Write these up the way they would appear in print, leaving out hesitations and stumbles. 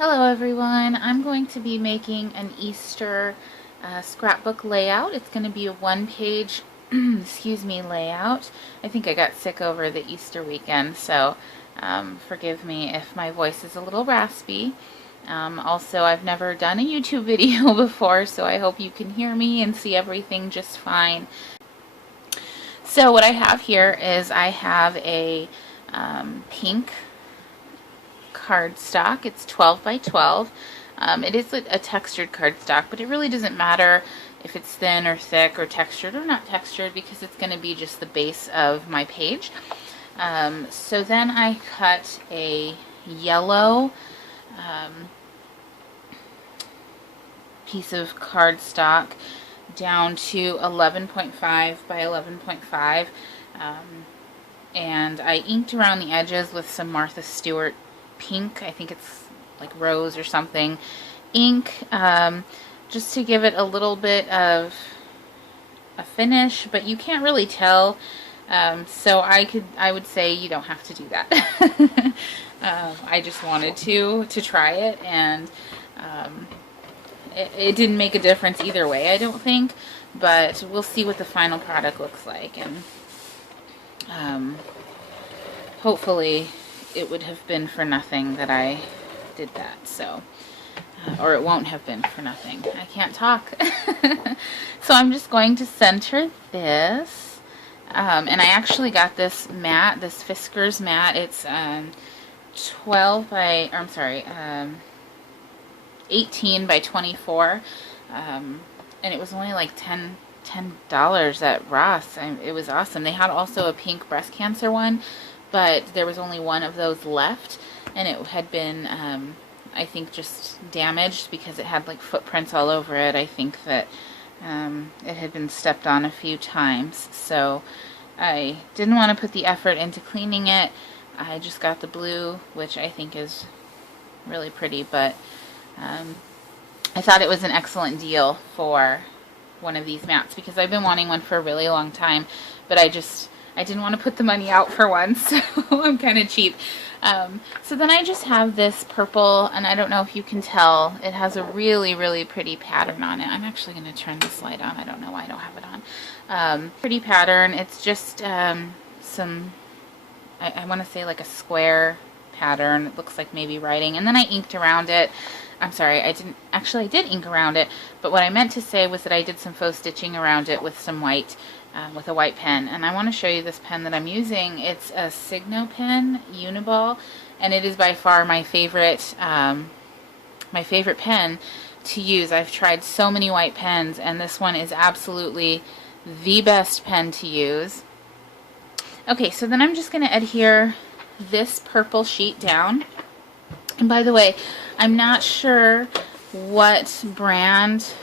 Hello everyone, I'm going to be making an Easter scrapbook layout. It's going to be a one-page layout. I think I got sick over the Easter weekend, so forgive me if my voice is a little raspy. Also, I've never done a YouTube video before, so I hope you can hear me and see everything just fine. So what I have here is I have a pink cardstock. It's 12 by 12. It is a textured cardstock, but it really doesn't matter if it's thin or thick or textured or not textured because it's going to be just the base of my page. So then I cut a yellow piece of cardstock down to 11.5 by 11.5, and I inked around the edges with some Martha Stewart pink, I think it's like rose or something, ink, just to give it a little bit of a finish, but you can't really tell, so I would say you don't have to do that. I just wanted to try it, and it didn't make a difference either way, I don't think, but we'll see what the final product looks like, and hopefully it would have been for nothing that I did that, so or it won't have been for nothing. I can't talk. So I'm just going to center this, and I actually got this mat, this Fisker's mat. It's 12 by, or I'm sorry, 18 by 24, and it was only like $10 at Ross. It was awesome. They had also a pink breast cancer one, but there was only one of those left, and it had been, I think, just damaged because it had like footprints all over it. I think that it had been stepped on a few times, so I didn't want to put the effort into cleaning it. I just got the blue, which I think is really pretty, but I thought it was an excellent deal for one of these mats because I've been wanting one for a really long time, but I didn't want to put the money out for one, so I'm kind of cheap. So then I just have this purple, and I don't know if you can tell, it has a really, really pretty pattern on it. I'm actually going to turn this light on. I don't know why I don't have it on. Pretty pattern. It's just some, I want to say like a square pattern. It looks like maybe writing. And then I inked around it. I'm sorry, I did ink around it, but what I meant to say was that I did some faux stitching around it with some white, with a white pen. And I want to show you this pen that I'm using. It's a Signo pen, Uniball, and it is by far my favorite pen to use. I've tried so many white pens, and this one is absolutely the best pen to use. Okay, so then I'm just going to adhere this purple sheet down. And by the way, I'm not sure what brand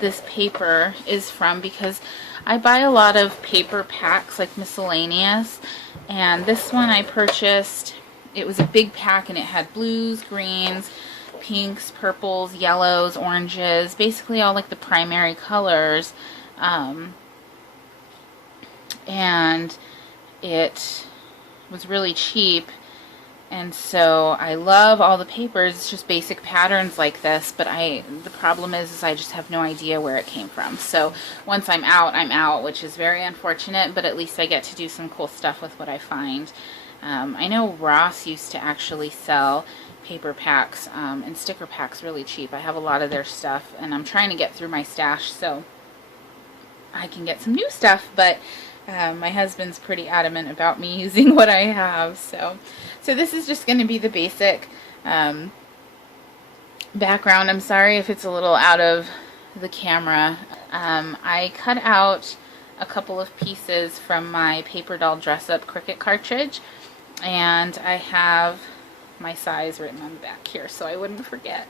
this paper is from because I buy a lot of paper packs, like miscellaneous, and this one I purchased, it was a big pack and it had blues, greens, pinks, purples, yellows, oranges, basically all like the primary colors, and it was really cheap. And so I love all the papers. It's just basic patterns like this, but the problem is I just have no idea where it came from. So once I'm out, which is very unfortunate, but at least I get to do some cool stuff with what I find. I know Ross used to actually sell paper packs and sticker packs really cheap. I have a lot of their stuff, and I'm trying to get through my stash so I can get some new stuff, but my husband's pretty adamant about me using what I have, so this is just going to be the basic background. I'm sorry if it's a little out of the camera. I cut out a couple of pieces from my Paper Doll Dress Up Cricut cartridge, and I have my size written on the back here so I wouldn't forget.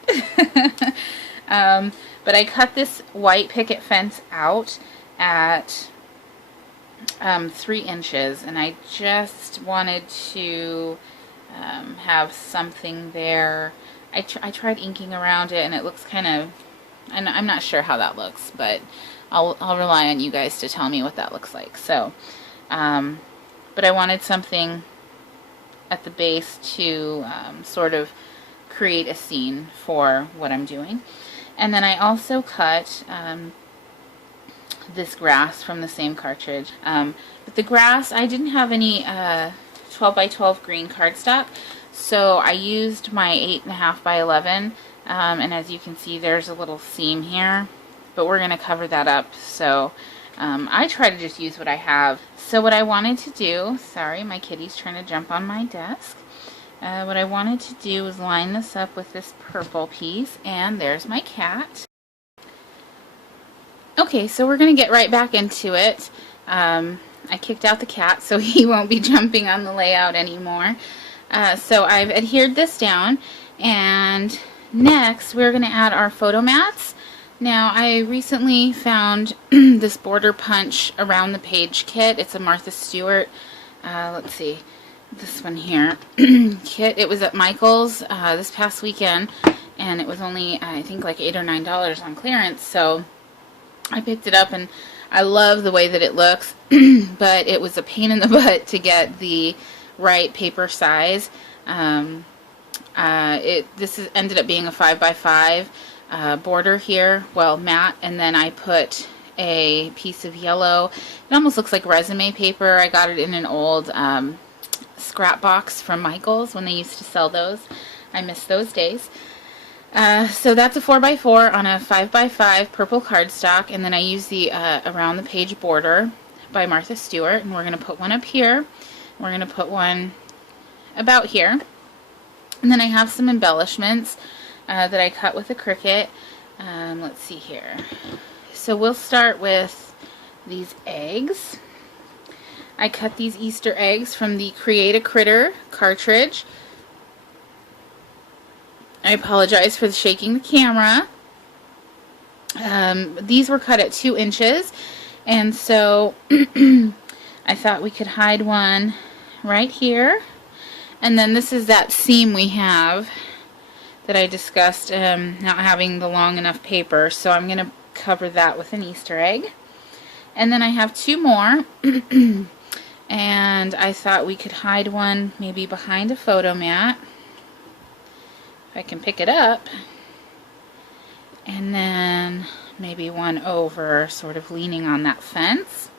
But I cut this white picket fence out at 3 inches, and I just wanted to have something there. I tried inking around it, and it looks kind of, I'm not sure how that looks, but I'll rely on you guys to tell me what that looks like. So, but I wanted something at the base to sort of create a scene for what I'm doing. And then I also cut this grass from the same cartridge. But the grass, I didn't have any 12 by 12 green cardstock, so I used my 8.5 by 11, and as you can see, there's a little seam here, but we're going to cover that up, so I try to just use what I have. So what I wanted to do, sorry, my kitty's trying to jump on my desk. What I wanted to do was line this up with this purple piece, and there's my cat. Okay, so we're going to get right back into it. I kicked out the cat, so he won't be jumping on the layout anymore. So I've adhered this down, and next we're going to add our photo mats. Now, I recently found this border punch around the page kit. It's a Martha Stewart, let's see, this one here, kit. It was at Michael's this past weekend, and it was only, I think, like $8 or $9 on clearance, so I picked it up, and I love the way that it looks, but it was a pain in the butt to get the right paper size. This ended up being a 5 by 5 border here, well, matte, and then I put a piece of yellow. It almost looks like resume paper. I got it in an old scrap box from Michael's when they used to sell those. I miss those days. So that's a 4 by 4 on a 5 by 5 purple cardstock, and then I use the around the page border by Martha Stewart, and we're going to put one up here. We're going to put one about here, and then I have some embellishments that I cut with a Cricut. Let's see here. So we'll start with these eggs. I cut these Easter eggs from the Create a Critter cartridge. I apologize for shaking the camera. These were cut at 2 inches, and so I thought we could hide one right here. And then this is that seam we have that I discussed, not having the long enough paper, so I'm going to cover that with an Easter egg. And then I have 2 more, and I thought we could hide one maybe behind a photo mat. I can pick it up, and then maybe one over, sort of leaning on that fence.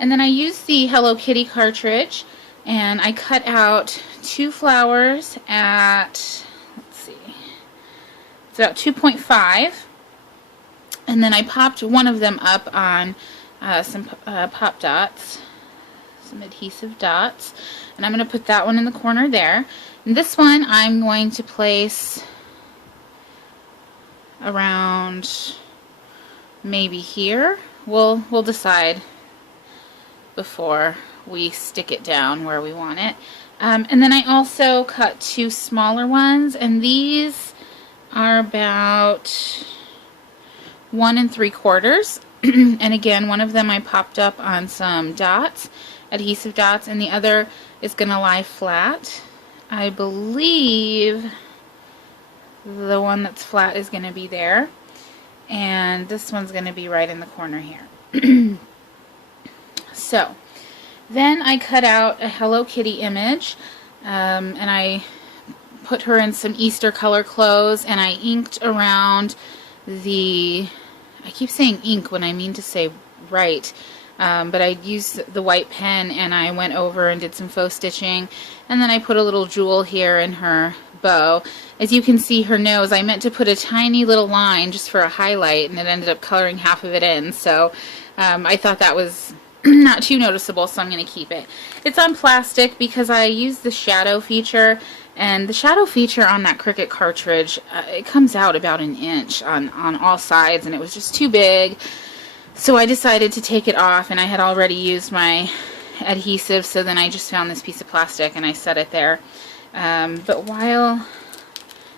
And then I used the Hello Kitty cartridge, and I cut out 2 flowers at, let's see, it's about 2.5, and then I popped one of them up on some pop dots, some adhesive dots, and I'm going to put that one in the corner there. And this one I'm going to place around maybe here. We'll decide before we stick it down where we want it. And then I also cut 2 smaller ones, and these are about 1 3/4. And again, one of them I popped up on some dots, adhesive dots, and the other is going to lie flat. I believe the one that's flat is going to be there, and this one's going to be right in the corner here. So then I cut out a Hello Kitty image, and I put her in some Easter color clothes, and I inked around the, I keep saying ink when I mean to say write, but I used the white pen, and I went over and did some faux stitching, and then I put a little jewel here in her bow. As you can see, her nose, I meant to put a tiny little line just for a highlight, and it ended up coloring half of it in, so I thought that was not too noticeable, so I'm going to keep it. It's on plastic because I used the shadow feature, and the shadow feature on that Cricut cartridge, it comes out about 1 inch on all sides, and it was just too big. So I decided to take it off, and I had already used my adhesive, so then I just found this piece of plastic and I set it there. But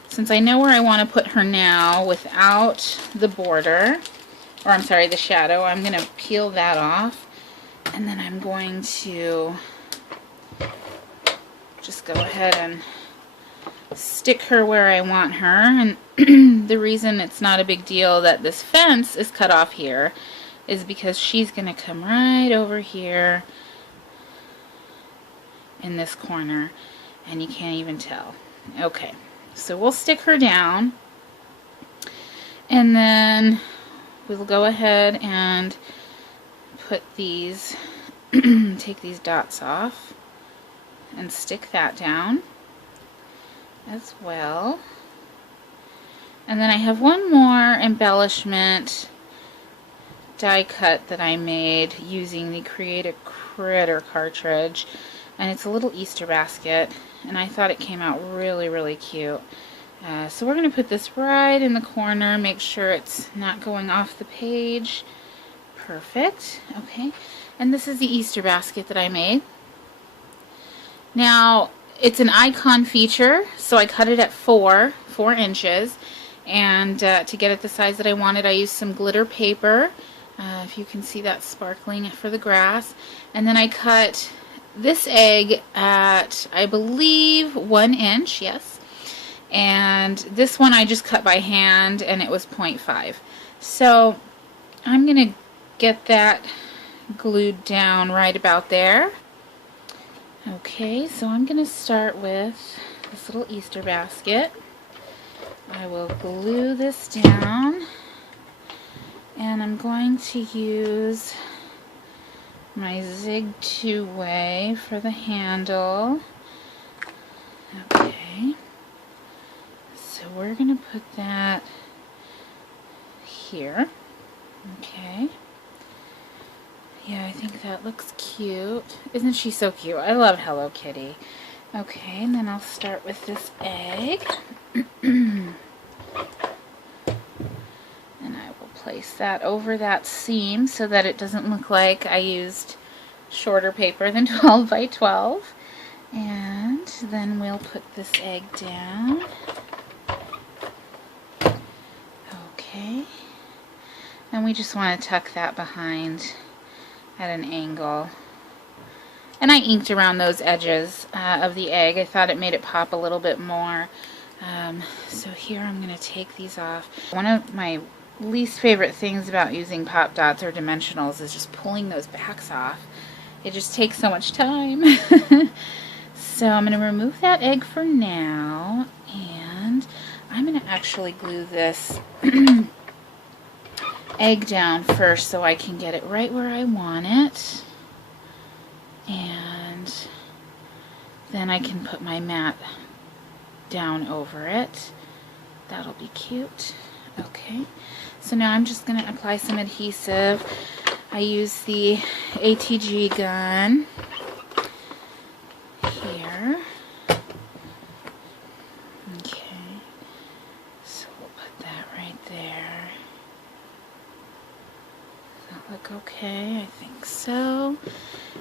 since I know where I want to put her now without the border, or I'm sorry, the shadow, I'm going to peel that off, and then I'm going to just go ahead and stick her where I want her. And the reason it's not a big deal that this fence is cut off here is because she's going to come right over here in this corner, and you can't even tell. Okay, So we'll stick her down, and then we'll go ahead and put these, take these dots off and stick that down as well. And then I have one more embellishment die cut that I made using the Create a Critter cartridge, and it's a little Easter basket, and I thought it came out really, really cute. So we're going to put this right in the corner, make sure it's not going off the page. Perfect. Okay, and this is the Easter basket that I made. Now, it's an icon feature, so I cut it at 4 inches, and to get it the size that I wanted, I used some glitter paper, if you can see that sparkling for the grass, and then I cut this egg at, I believe, 1 inch, yes, and this one I just cut by hand, and it was 0.5. So I'm going to get that glued down right about there. Okay, so I'm going to start with this little Easter basket. I will glue this down, and I'm going to use my Zig 2-way for the handle. Okay, so we're going to put that here. Okay. Yeah, I think that looks cute. Isn't she so cute? I love Hello Kitty. Okay, and then I'll start with this egg. And I will place that over that seam so that it doesn't look like I used shorter paper than 12 by 12. And then we'll put this egg down. Okay. And we just want to tuck that behind at an angle. And I inked around those edges of the egg. I thought it made it pop a little bit more. So here I'm going to take these off. One of my least favorite things about using pop dots or dimensionals is just pulling those backs off. It just takes so much time. So I'm going to remove that egg for now, and I'm going to actually glue this egg down first so I can get it right where I want it, and then I can put my mat down over it. That'll be cute. Okay, so now I'm just going to apply some adhesive. I use the ATG gun here. Okay, so we'll put that right there. Does that look okay? I think so.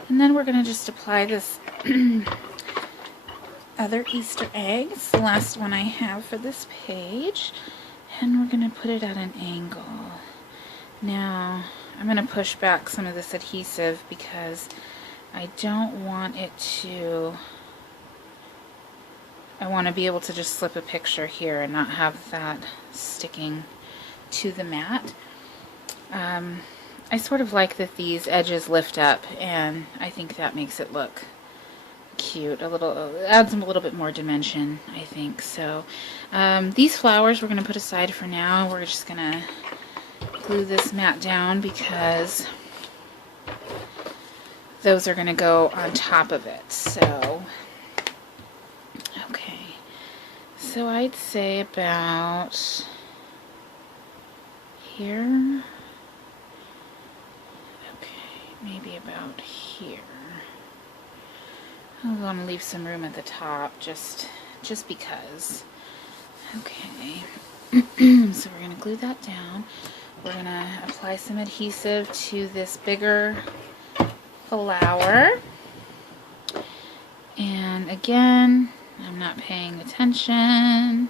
And then we're going to just apply this other Easter egg. It's the last one I have for this page. And we're going to put it at an angle. Now, I'm going to push back some of this adhesive because I don't want it to... I want to be able to just slip a picture here and not have that sticking to the mat. I sort of like that these edges lift up, and I think that makes it look cute. Adds a little bit more dimension, I think. So these flowers we're going to put aside for now. We're just going to glue this mat down because those are going to go on top of it. So okay, so I'd say about here. Okay, maybe about here. I want to leave some room at the top just because. Okay, so we're going to glue that down. We're going to apply some adhesive to this bigger flower. And again, I'm not paying attention,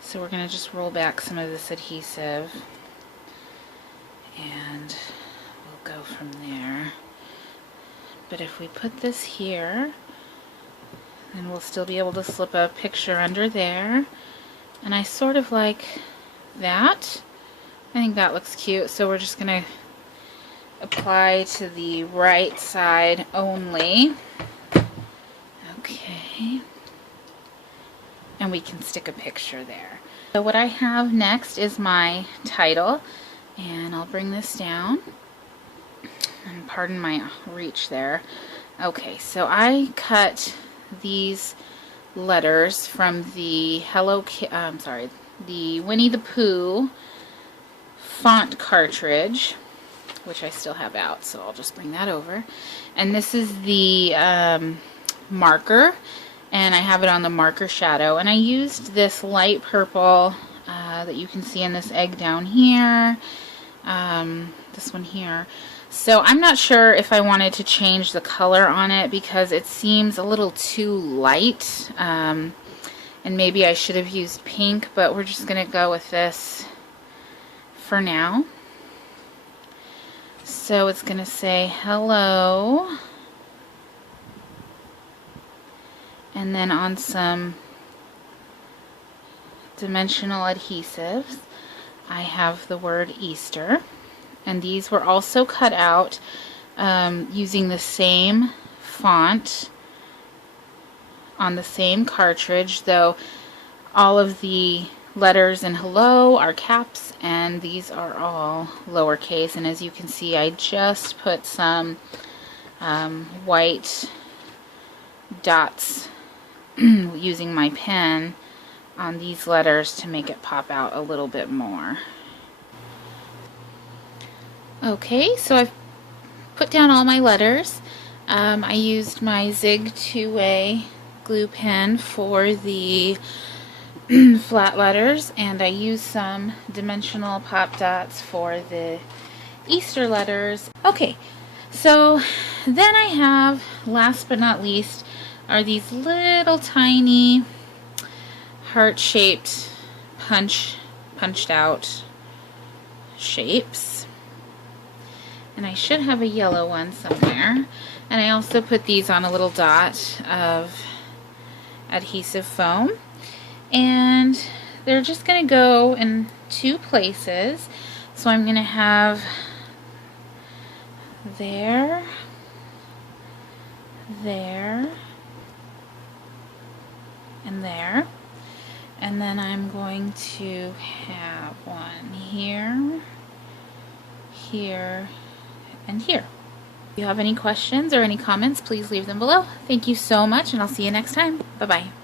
so we're going to just roll back some of this adhesive, and we'll go from there. But if we put this here, then we'll still be able to slip a picture under there, and I sort of like that. I think that looks cute, so we're just going to apply to the right side only. Okay. and we can stick a picture there. So what I have next is my title, and I'll bring this down, and pardon my reach there. Okay, so I cut these letters from the the Winnie the Pooh font cartridge, which I still have out, so I'll just bring that over. And this is the marker, and I have it on the marker shadow, and I used this light purple that you can see in this egg down here, this one here. So I'm not sure if I wanted to change the color on it because it seems a little too light, and maybe I should have used pink, but we're just gonna go with this for now. So it's gonna say hello, and then on some dimensional adhesives I have the word Easter, and these were also cut out using the same font on the same cartridge, though all of the letters in hello are caps and these are all lowercase. And as you can see, I just put some white dots using my pen on these letters to make it pop out a little bit more. Okay, so I've put down all my letters. I used my Zig 2-way glue pen for the flat letters, and I used some dimensional pop dots for the Easter letters. Okay, so then I have, last but not least, are these little tiny heart-shaped punched out shapes, and I should have a yellow one somewhere. And I also put these on a little dot of adhesive foam, and they're just going to go in 2 places. So I'm going to have there, and there. And then I'm going to have one here, here, and here. If you have any questions or any comments, please leave them below. Thank you so much, and I'll see you next time. Bye-bye.